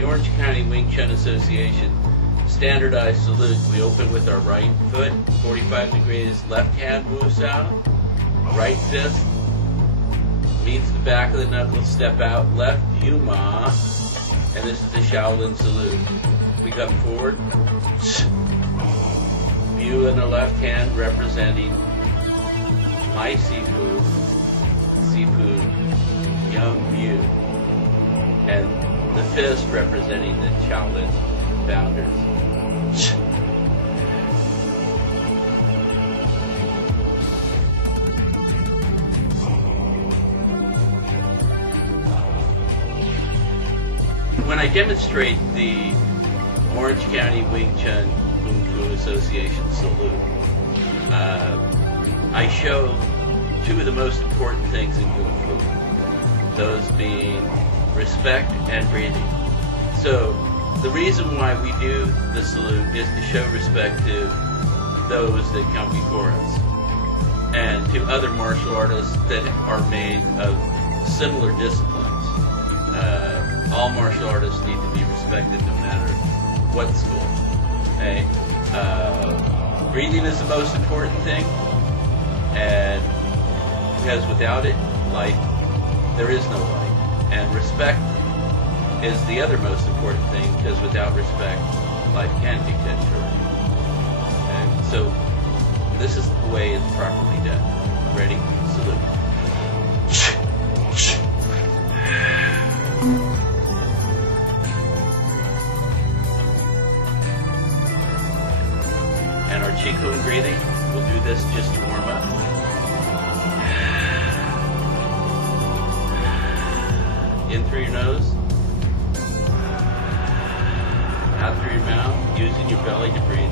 the Orange County Wing Chun Association standardized salute, we open with our right foot, 45 degrees, left hand moves out, right fist meets the back of the knuckles, step out, left Yuma, and this is the Shaolin salute. We come forward, view in the left hand representing my seafood, young view, and the fist representing the Shaolin founders. When I demonstrate the Orange County Wing Chun Kung Fu Association salute, I show two of the most important things in Kung Fu, those being respect and breathing. So the reason why we do the salute is to show respect to those that come before us and to other martial artists that are made of similar disciplines. All martial artists need to be respected no matter what school. Okay? Breathing is the most important thing, and because without it, life, there is no life. And respect is the other most important thing, because without respect, life can be cut short. Okay? So this is the way it's properly done. Ready? Salute. And our Qigong breathing, we'll do this just to warm up. In through your nose, out through your mouth, using your belly to breathe.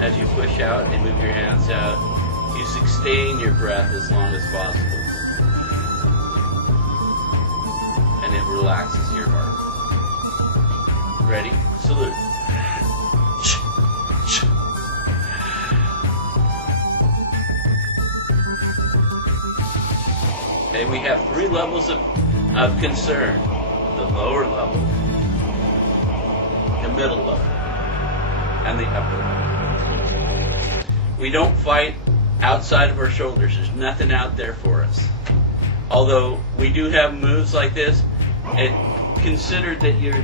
As you push out and move your hands out, you sustain your breath as long as possible. And it relaxes your heart. Ready? Salute. Okay, we have three levels of concern. The lower level, the middle level, and the upper level. We don't fight outside of our shoulders. There's nothing out there for us. Although we do have moves like this, and consider that you're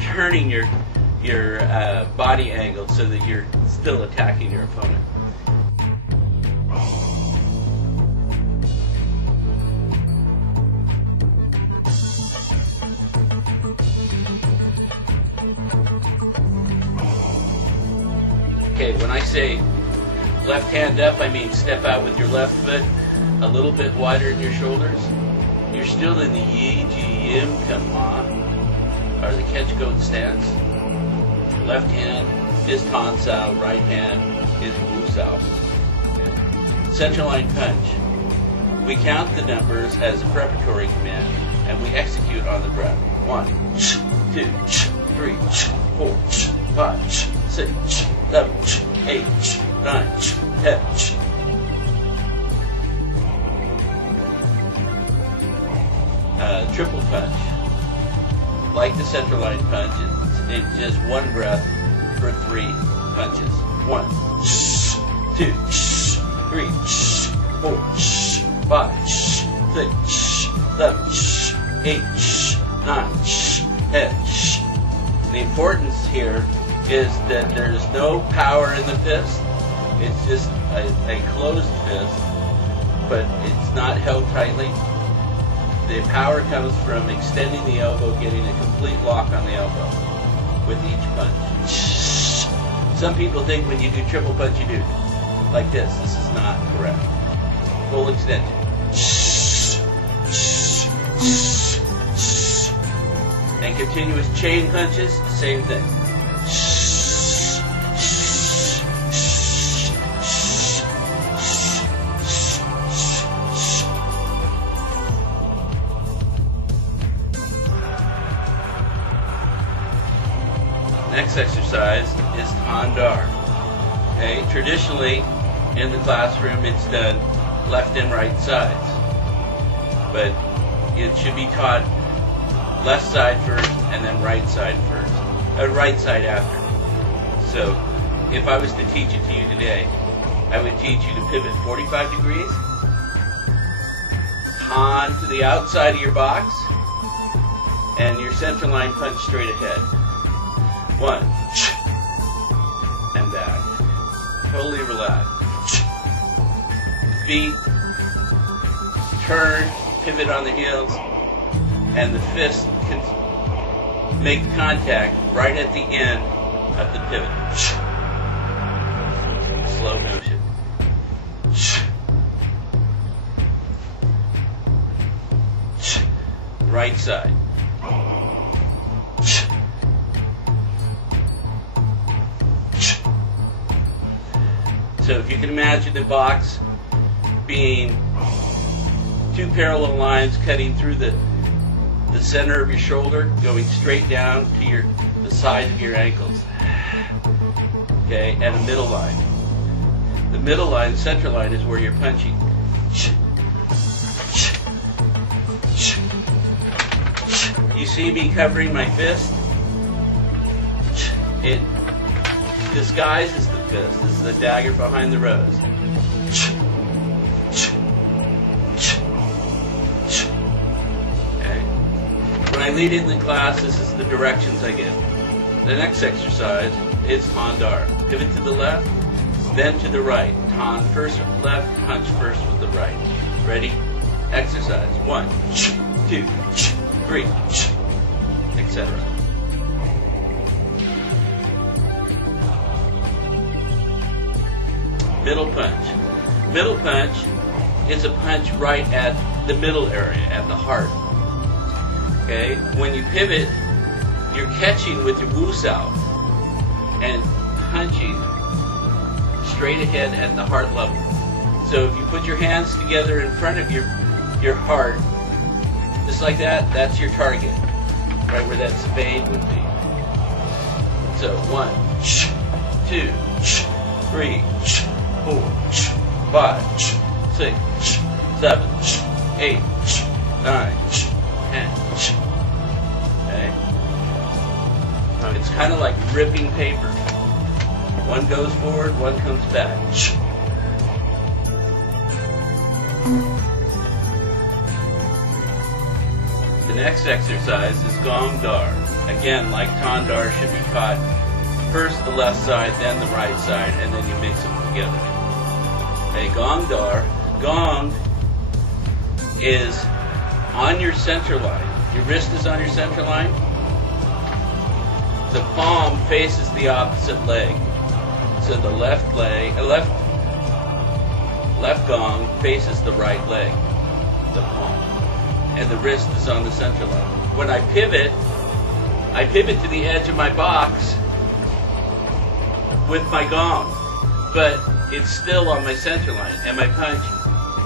turning your body angle so that you're still attacking your opponent. Okay, when I say left hand up, I mean step out with your left foot a little bit wider than your shoulders. You're still in the GGM Yip, or the catch goat stance. Left hand is Tan Sao, right hand is Wu Sao. Okay. Central line punch. We count the numbers as a preparatory command, and we execute on the breath. 1, 2, 3, 4, 5, 6, 7, 8, 9, 10. Triple punch. Like the center line punch, it's just one breath for 3 punches. 1, 2, 3, 4, 5, 6, 7, 8, 9, 10. The importance here is that there's no power in the fist. It's just a closed fist, but it's not held tightly. The power comes from extending the elbow, getting a complete lock on the elbow with each punch. Some people think when you do triple punch, you do like this. This is not correct. Full extension. And continuous chain punches, same thing. next exercise is Tandar. Okay, traditionally in the classroom it's done left and right sides, but it should be taught left side first and then right side first, right side after. So if I was to teach it to you today, I would teach you to pivot 45 degrees, on to the outside of your box, and your center line punch straight ahead. 1, and back. Totally relaxed. Feet, turn, pivot on the heels, and the fist can make contact right at the end of the pivot. Slow motion. Right side. So if you can imagine the box being two parallel lines cutting through the center of your shoulder, going straight down to the sides of your ankles. Okay, and a middle line. The middle line, the center line, is where you're punching. You see me covering my fist? It disguises the fist. This is the dagger behind the rose. Okay. When I lead in the class, this is the directions I give. The next exercise is Tandar. Pivot to the left, then to the right. Tan first with the left, punch first with the right. Ready? Exercise. 1, 2, 3, etc. Middle punch. Middle punch is a punch right at the middle area, at the heart. Okay? When you pivot, you're catching with your wu sao and punching straight ahead at the heart level. So if you put your hands together in front of your heart, just like that, that's your target, right where that spade would be. So 1, 2, 3, 4, 5, 6, 7, 8, 9, 10. Okay? It's kind of like ripping paper. One goes forward, one comes back. The next exercise is Gong Dar. Again, like Tandar, should be taught first the left side, then the right side, and then you mix them together. Okay, Gong Dar. Gong is on your center line. Your wrist is on your center line. The palm faces the opposite leg. So the left gong faces the right leg, the palm. And the wrist is on the center line. When I pivot to the edge of my box with my gong, but it's still on my center line, and my punch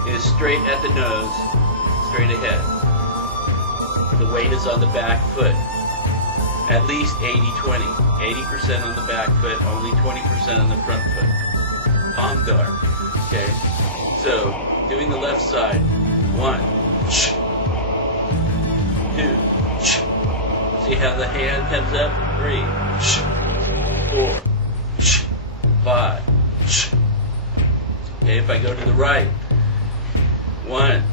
is straight at the nose, straight ahead. The weight is on the back foot. At least 80-20. 80% on the back foot, only 20% on the front foot. Palm dar. Okay? So, doing the left side. 1, 2. See how the hand comes up? 3, 4, 5. Okay, if I go to the right. 1,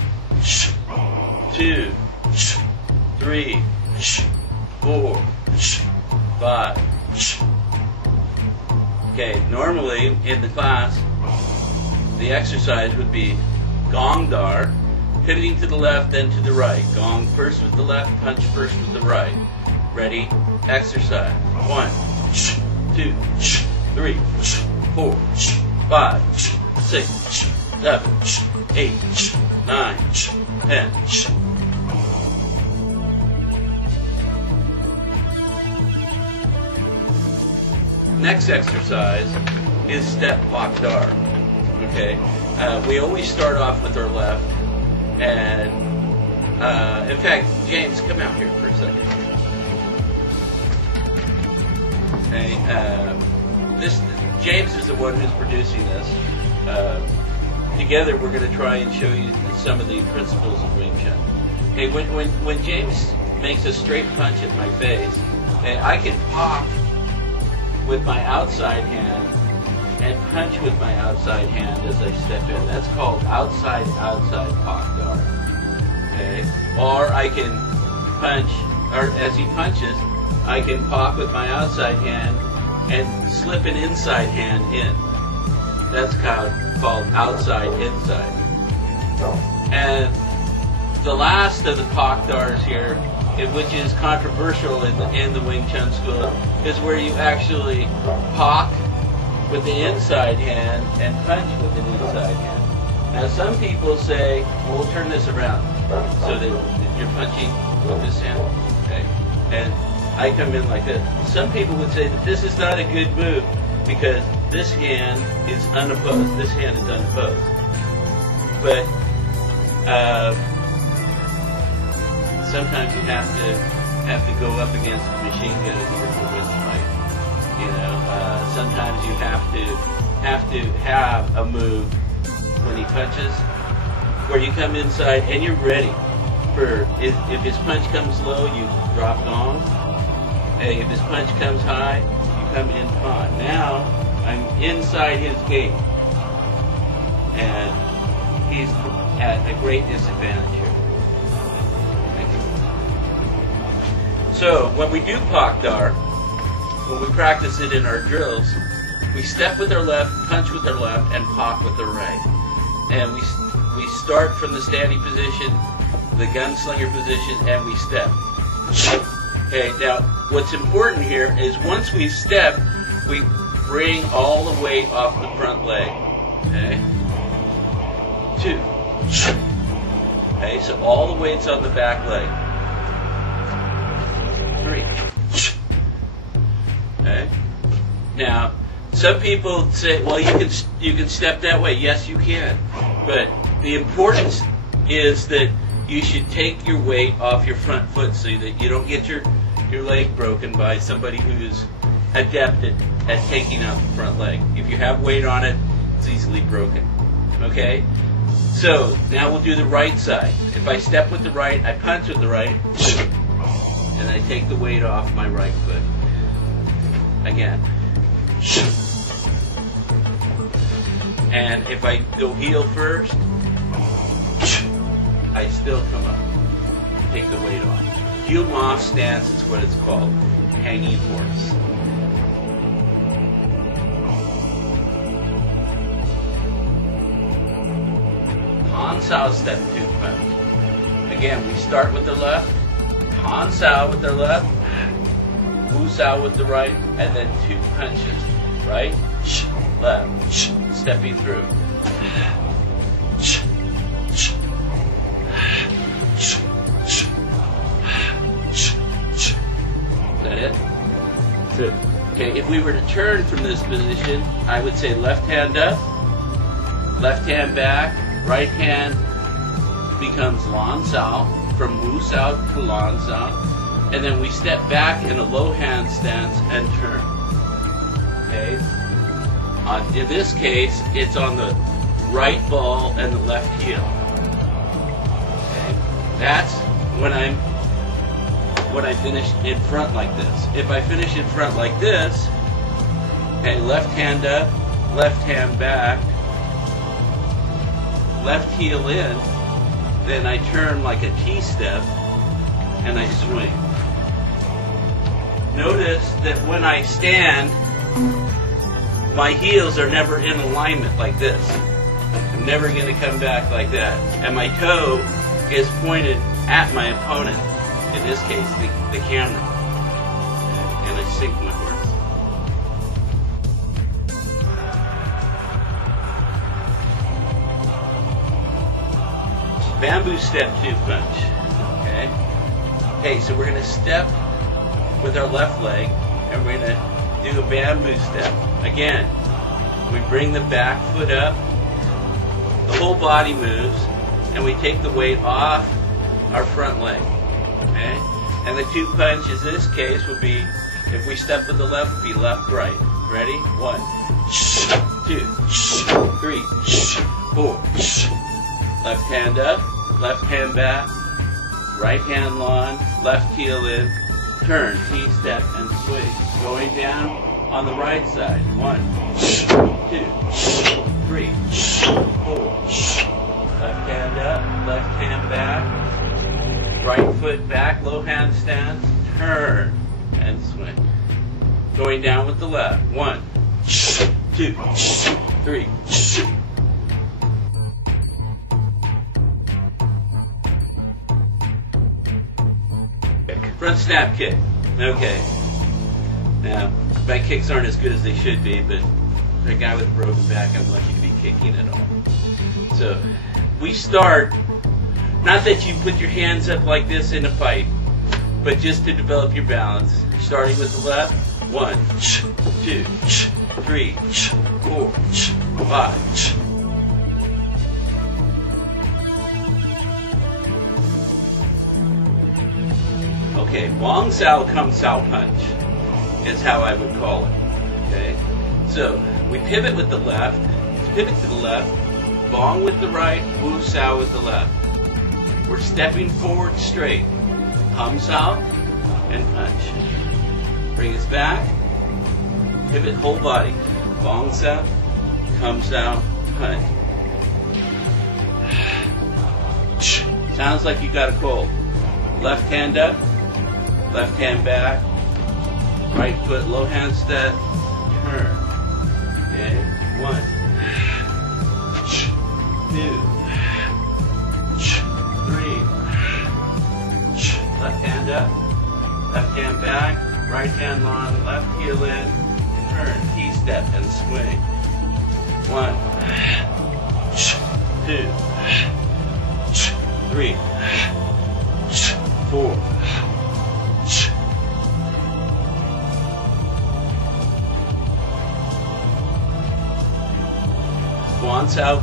2, 3, 4, 5. Okay, normally in the class, the exercise would be Gong Dar, pivoting to the left, then to the right. Gong first with the left, punch first with the right. Ready? Exercise. 1, 2, 3, 4, 5, 6, 7, 8, 9, 10. Next exercise is step Pak Dar. Okay, we always start off with our left, and in fact, James, come out here for a second. Okay, James is the one who's producing this. Together, we're going to try and show you some of the principles of Wing Chun. Okay, when James makes a straight punch at my face, okay, I can pop with my outside hand and punch with my outside hand as I step in. That's called outside pop guard. Okay, or I can punch, or as he punches, I can pop with my outside hand and slip an inside hand in. That's called outside inside. And the last of the pak dars here, which is controversial in the Wing Chun school, is where you actually pak with the inside hand and punch with an inside hand. Now some people say, well, we'll turn this around so that you're punching with this hand. Okay, and I come in like this. Some people would say that this is not a good move because this hand is unopposed. This hand is unopposed. But sometimes you have to go up against the machine gun in order to win the fight. You know, sometimes you have to have a move when he punches where you come inside and you're ready for if his punch comes low, you drop Gong. And if his punch comes high, you come in on. Now I'm inside his gate, and he's at a great disadvantage here. Thank you. So when we do pak dar, when we practice it in our drills, we step with our left, punch with our left, and pak with our right. And we start from the standing position, the gunslinger position, and we step. Okay, now what's important here is once we step, we bring all the weight off the front leg. Okay? 2. Okay, so all the weight's on the back leg. 3. Okay? Now, some people say, well, you can step that way. Yes, you can. But the importance is that you should take your weight off your front foot so that you don't get your leg broken by somebody who's adept at taking out the front leg. If you have weight on it, it's easily broken. Okay? So, now we'll do the right side. If I step with the right, I punch with the right, and I take the weight off my right foot. Again. And if I go heel first, I still come up. Take the weight off. Heel ma stance is what it's called. Hanging horse. Han Sao step 2 punch. Again, we start with the left. Han Sao with the left. Wu Sao with the right. And then 2 punches. Right? Left. Stepping through. Is that it? Good. Okay, if we were to turn from this position, I would say left hand up, left hand back, right hand becomes Lan Sao, from Wu Sao to Lan Sao, and then we step back in a low hand stance and turn. Okay? In this case, it's on the right ball and the left heel. Okay? That's when I finish in front like this. If I finish in front like this, okay, left hand up, left hand back, left heel in, then I turn like a T-step and I swing. Notice that when I stand, my heels are never in alignment like this. I'm never going to come back like that. And my toe is pointed at my opponent, in this case, the camera. And I sink my horse. Bamboo step 2 punch. Okay? Okay, so we're going to step with our left leg, and we're going to do a bamboo step. Again, we bring the back foot up, the whole body moves, and we take the weight off our front leg. Okay? And the 2 punches in this case will be If we step with the left, it'd be left, right. Ready? 1, 2, 3, 4. Left hand up, left hand back, right hand lawn, left heel in, turn, T-step, and swing. Going down on the right side. 1, 2, 3, 4. Left hand up, left hand back, right foot back, low handstand, turn, and swing. Going down with the left. 1, 2, 3. Front snap kick. Okay. Now, my kicks aren't as good as they should be, but for a guy with a broken back, I'm lucky to be kicking at all. So, we start, not that you put your hands up like this in a fight, but just to develop your balance. Starting with the left. 1, 2, 3, 4, 5. Okay, Bong Sao Come Sao Punch is how I would call it. Okay, so we pivot with the left, pivot to the left, Bong with the right, Wu Sao with the left. We're stepping forward straight, Come Sao, and punch. Bring us back, pivot whole body, Bong Sao, Come Sao, punch. Sounds like you got a cold. Left hand up, left hand back, right foot low handstand, turn. Okay, 1, 2, 3. Left hand up, left hand back, right hand long, left heel in, turn, T-step and swing. 1, 2, 3, 4. Guan Sao,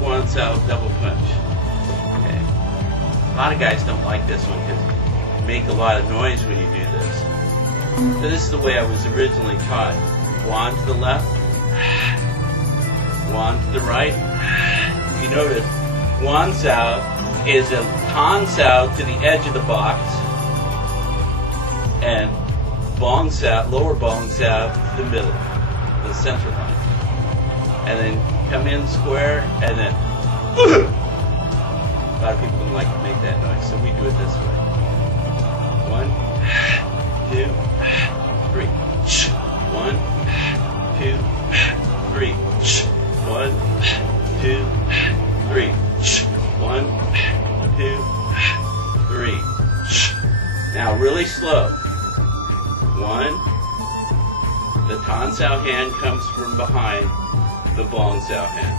double punch. Okay. A lot of guys don't like this one because you make a lot of noise when you do this. So this is the way I was originally taught. Guan to the left, Guan to the right. You notice Guan Sao is a Tan Sao to the edge of the box, and Bong Sao, lower Bong Sao to the middle, the center line. And then come in square, and then a lot of people don't like to make that noise, so we do it this way. 1, 2, 3. 1, 2, 3. 1, 2, 3. 1, 2, 3. Now really slow. 1. The Tan Sao hand comes from behind the Bong Sao hand.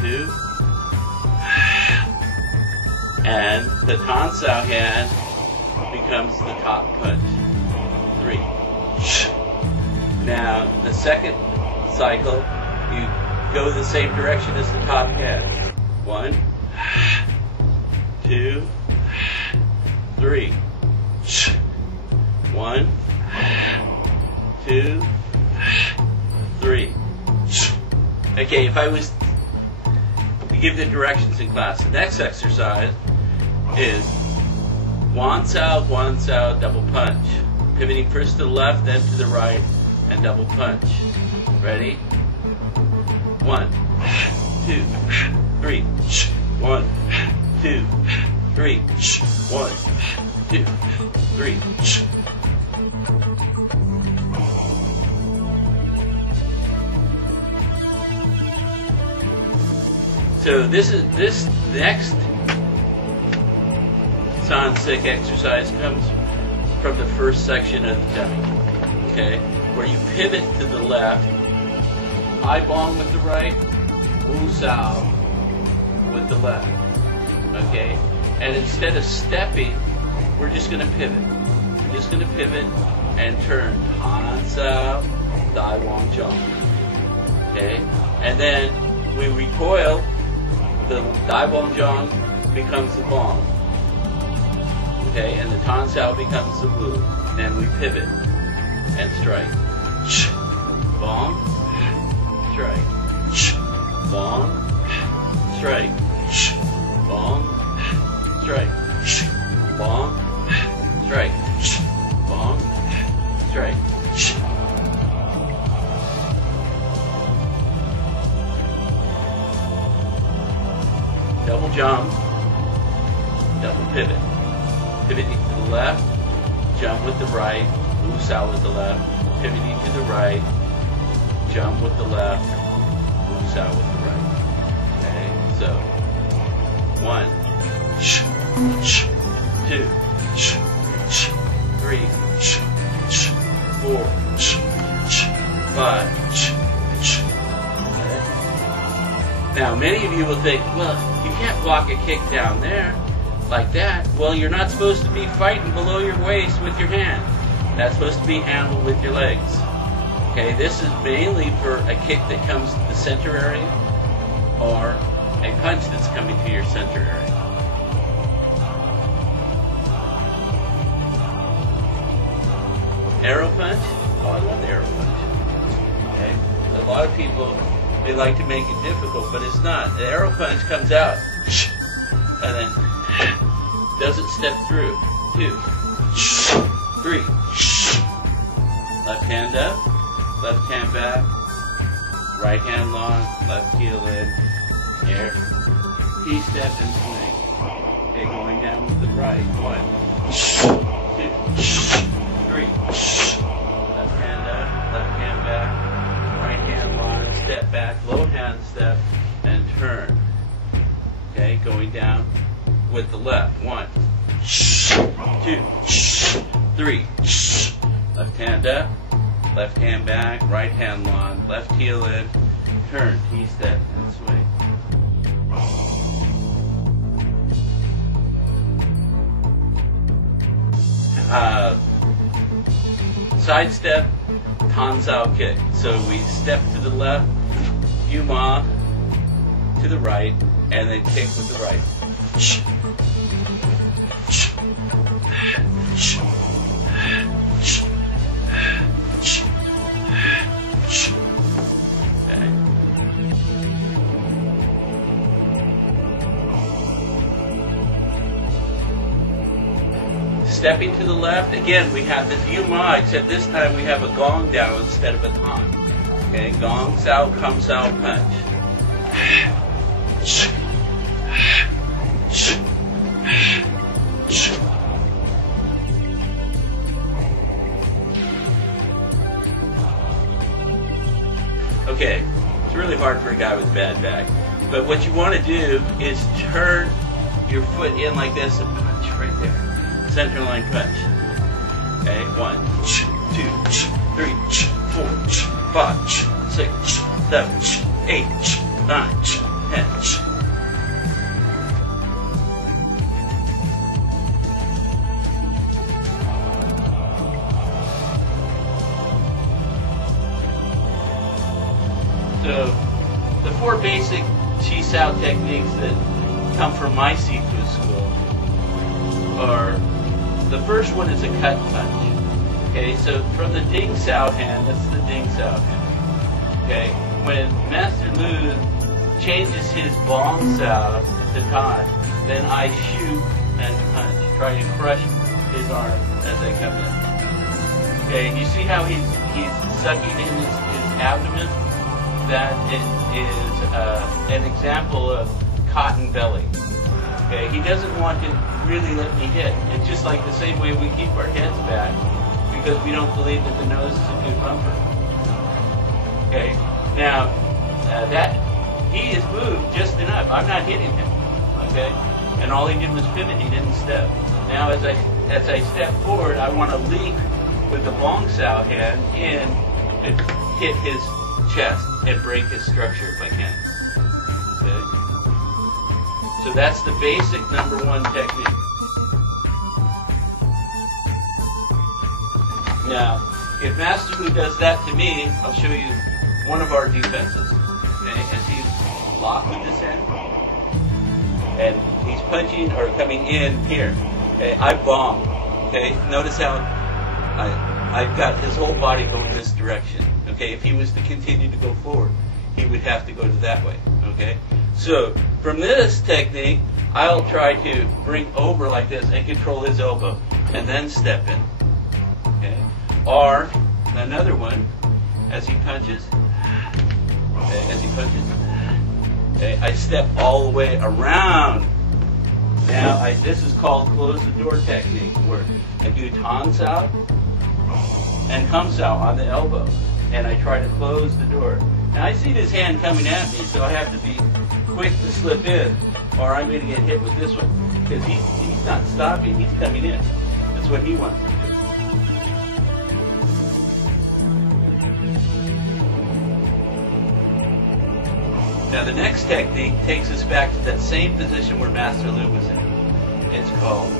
2. And the Tan Sao hand becomes the top punch. 3. Now, the second cycle, you go the same direction as the top hand. 1, 2, 3. 1, 2, 3. Okay, if I was to give the directions in class, the next exercise is Guan Sao, double punch. Pivoting first to the left, then to the right, and double punch. Ready? 1, 2, 3. 1, 2, 3. 1, 2, 3. So this next San Sik exercise comes from the first section of the dummy, okay, where you pivot to the left, I Bong with the right, Wu Sao with the left, okay, and instead of stepping, we're just going to pivot. We're just going to pivot and turn Han Sao, Dai Wang Zhong, okay, and then we recoil. The Dai Wang Zhong becomes the Bong, okay, and the Tan Sao becomes the Wu. Then we pivot and strike. Bong, strike. Bong, strike. Bong, strike. Bong, strike. Bong, strike. Double jump, double pivot. Pivoting to the left, jump with the right, loose out with the left. Pivoting to the right, jump with the left, loose out with the right. Okay, so 1, 2, 3, 4, 5. Okay. Now, many of you will think, well, you can't block a kick down there like that. Well, you're not supposed to be fighting below your waist with your hand. That's supposed to be handled with your legs. Okay, this is mainly for a kick that comes to the center area or a punch that's coming to your center area. Arrow punch? Oh, I love the arrow punch. Okay, a lot of people, they like to make it difficult, but it's not. The arrow punch comes out and then doesn't step through. 2, 3. Left hand up, left hand back, right hand long, left heel in, air, T-step and swing. Okay, going down with the right. 1, 2, 3. Left hand up, left hand back, right hand long, step back, low hand step, and turn. Okay, going down with the left. 1, 2, 3. Left hand up, left hand back, right hand long, left heel in, turn, T-step, and swing. Side step, Tanzao kick. So we step to the left, Yuma to the right, and then kick with the right. Okay. Stepping to the left, again we have this Yuma, except this time we have a Gong down instead of a Tong. Okay, Gong, Sao, Come, Sao, punch. Okay, it's really hard for a guy with a bad back. But what you want to do is turn your foot in like this and punch right there. Center line punch. Okay, 1, 2, 3, 4, 5, 6, 7, 8, 9, 10. So, the 4 basic Chi Sao techniques that come from my Sifu school are, the first one is a cut punch. Okay, so from the Ding Sao hand, that's the Ding Sao hand. Okay, when Master Lu changes his Bong Sao to Tan, then I shoot and punch, try to crush his arm as I come in. Okay, you see how he's sucking in his abdomen? That is an example of cotton belly. Okay, he doesn't want to really let me hit. It's just like the same way we keep our heads back because we don't believe that the nose is a good bumper. Okay, now that he is moved just enough. I'm not hitting him. Okay, and all he did was pivot. He didn't step. Now as I step forward, I want to leap with the Bong Sao hand in to hit his chest and break his structure if I can. Okay? So that's the basic #1 technique. Now, if Master Lu does that to me, I'll show you one of our defenses. Okay? As he's locked with this hand, and he's punching or coming in here. Okay? I bomb. Okay? Notice how I've got his whole body going this direction. Okay, if he was to continue to go forward, he would have to go to that way. Okay, so from this technique, I'll try to bring over like this and control his elbow, and then step in. Okay, or another one, as he punches. Okay, as he punches. Okay, I step all the way around. Now, this is called close the door technique, where I do tons out and comes out on the elbow, and I try to close the door. Now, I see this hand coming at me, so I have to be quick to slip in, or I'm going to get hit with this one, because he's not stopping, he's coming in. That's what he wants to do. Now the next technique takes us back to that same position where Master Lu was in. It's called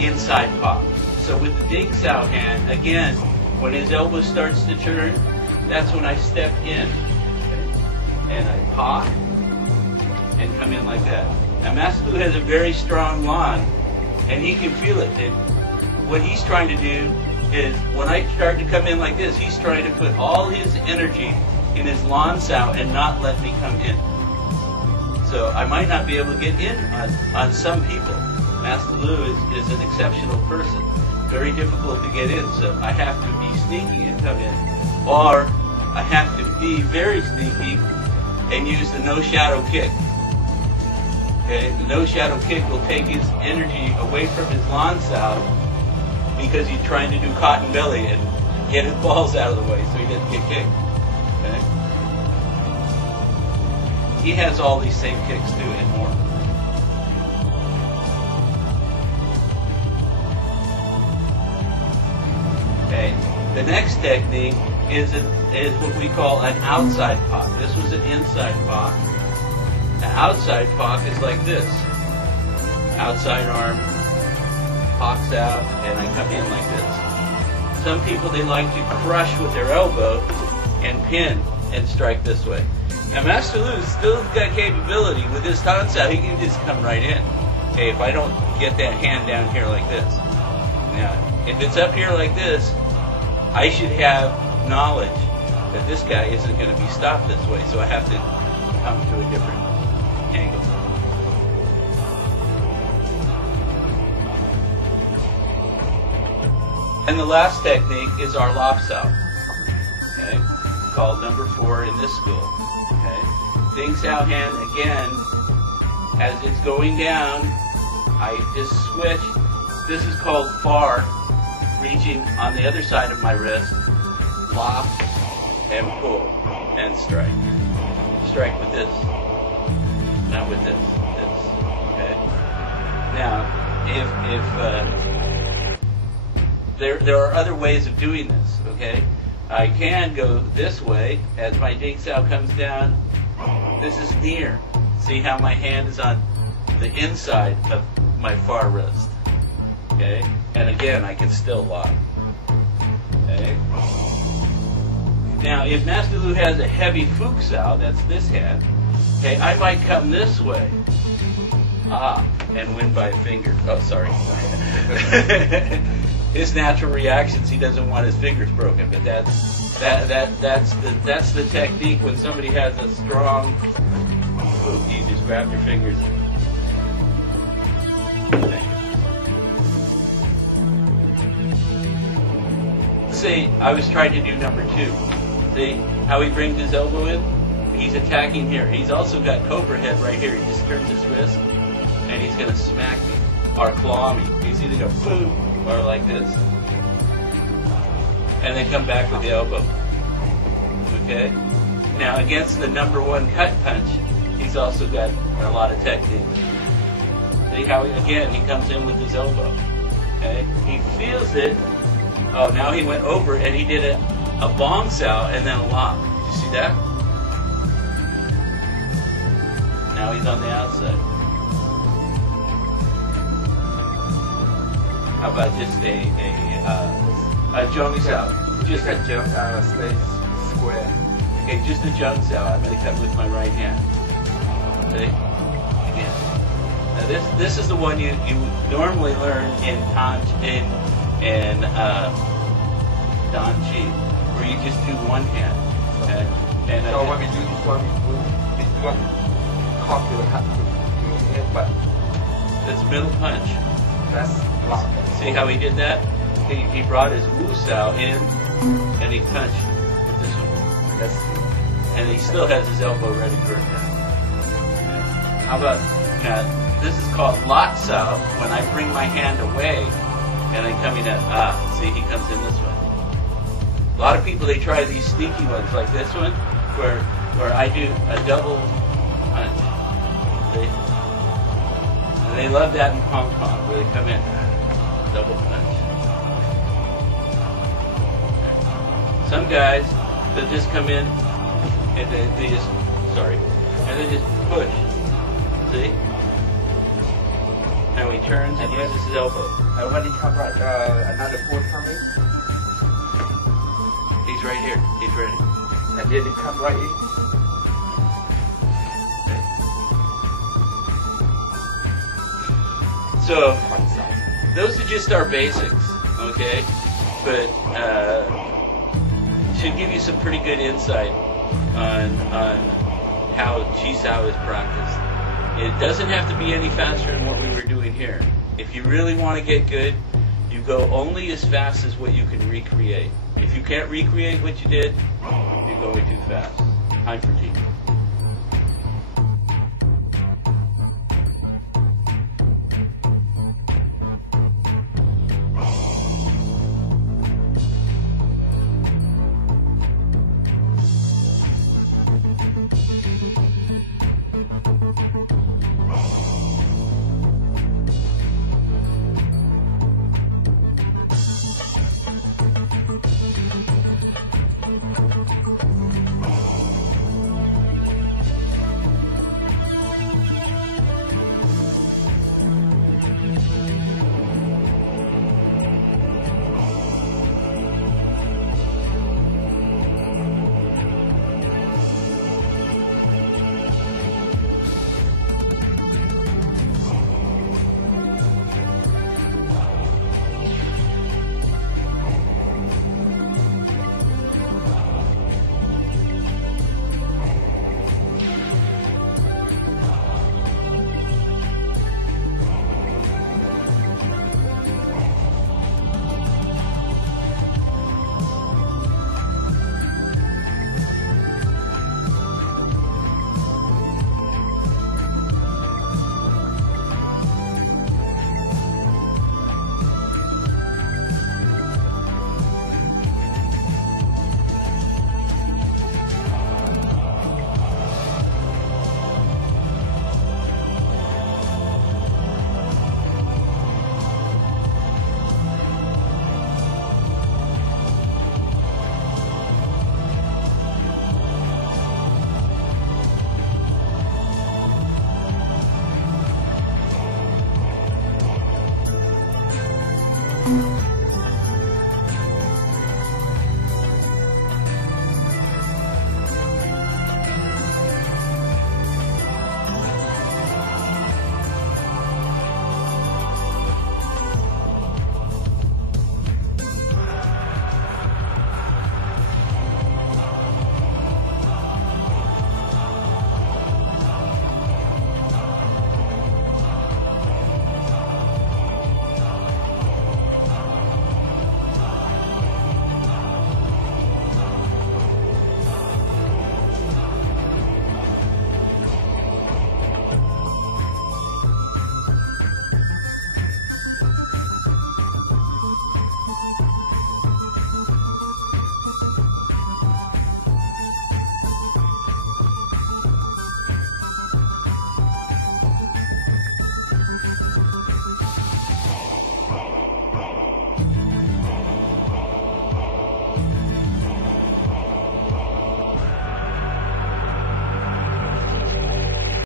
inside pop. So with the Ding Sao hand, again, when his elbow starts to turn, that's when I step in. Okay? And I pop and come in like that. Now Master Lu has a very strong lawn, and he can feel it. And what he's trying to do is, when I start to come in like this, he's trying to put all his energy in his lawn sao and not let me come in. So I might not be able to get in on some people. Master Lu is an exceptional person. Very difficult to get in, so I have to be sneaky and come in. Or I have to be very sneaky and use the no shadow kick. Okay, the no shadow kick will take his energy away from his lawn sao, because he's trying to do cotton belly and get his balls out of the way so he doesn't get kicked. Okay. He has all these same kicks too, and more. Okay. The next technique is what we call an outside pop. This was an inside pop. An outside pop is like this. Outside arm pops out, and I come in like this. Some people, they like to crush with their elbow and pin and strike this way. Now Master Lu's still got capability with his tansao. He can just come right in. Okay, if I don't get that hand down here like this. Now, if it's up here like this, I should have knowledge that this guy isn't going to be stopped this way, so I have to come to a different angle. And the last technique is our lop sao. Okay, called number 4 in this school. Okay, Ding Sao hand again. As it's going down, I just switch. This is called far, reaching on the other side of my wrist, lop, and pull, and strike. Strike with this, not with this. Okay. Now, if there are other ways of doing this. Okay. I can go this way as my Ding Sao comes down. This is near. See how my hand is on the inside of my far wrist. Okay? And again, I can still lock. Okay? Now, if Master Lu has a heavy Fuk Sao, that's this hand, okay, I might come this way. And win by a finger. Oh, sorry. His natural reactions, he doesn't want his fingers broken, but that's the technique when somebody has a strong Fuk. You just grab your fingers. Say I was trying to do number 2. See how he brings his elbow in? He's attacking here. He's also got cobra head right here. He just turns his wrist and he's going to smack me or claw me. He's either going to boom or like this. And then come back with the elbow. Okay? Now against the number 1 cut punch, he's also got a lot of technique. See how, again, he comes in with his elbow. Okay? He feels it. Oh, now he went over and he did a Bong sao and then a lock. Did you see that? Now he's on the outside. How about just a Zhong sao? Just a space square. Okay, just a Zhong sao. I'm going to cut with my right hand. See? Again. Now this is the one you normally learn in and Dan Chi, where you just do one hand. Okay? And So when we do this one, it's not copy the hat to it, but it's middle punch. that's block. See how he did that? He brought his Wu Sao in, and he punched with this one. That's And he still has his elbow ready for it now. How about, now, this is called Lot Sao, when I bring my hand away, and I'm coming in, see, he comes in this way. A lot of people, they try these sneaky ones, like this one, where I do a double punch. See? And they love that in Hong Kong, where they come in, double punch. Some guys, they'll just come in, and they just, and they just push. See? Now he turns and uses his elbow. and when he come right, another force coming, He's right here. He's ready. and then he come right in. So, One side. those are just our basics, okay? But should give you some pretty good insight on how Chi Sao is practiced. It doesn't have to be any faster than what we were doing here. If you really want to get good, you go only as fast as what you can recreate. If you can't recreate what you did, you're going too fast. I'm for teaching.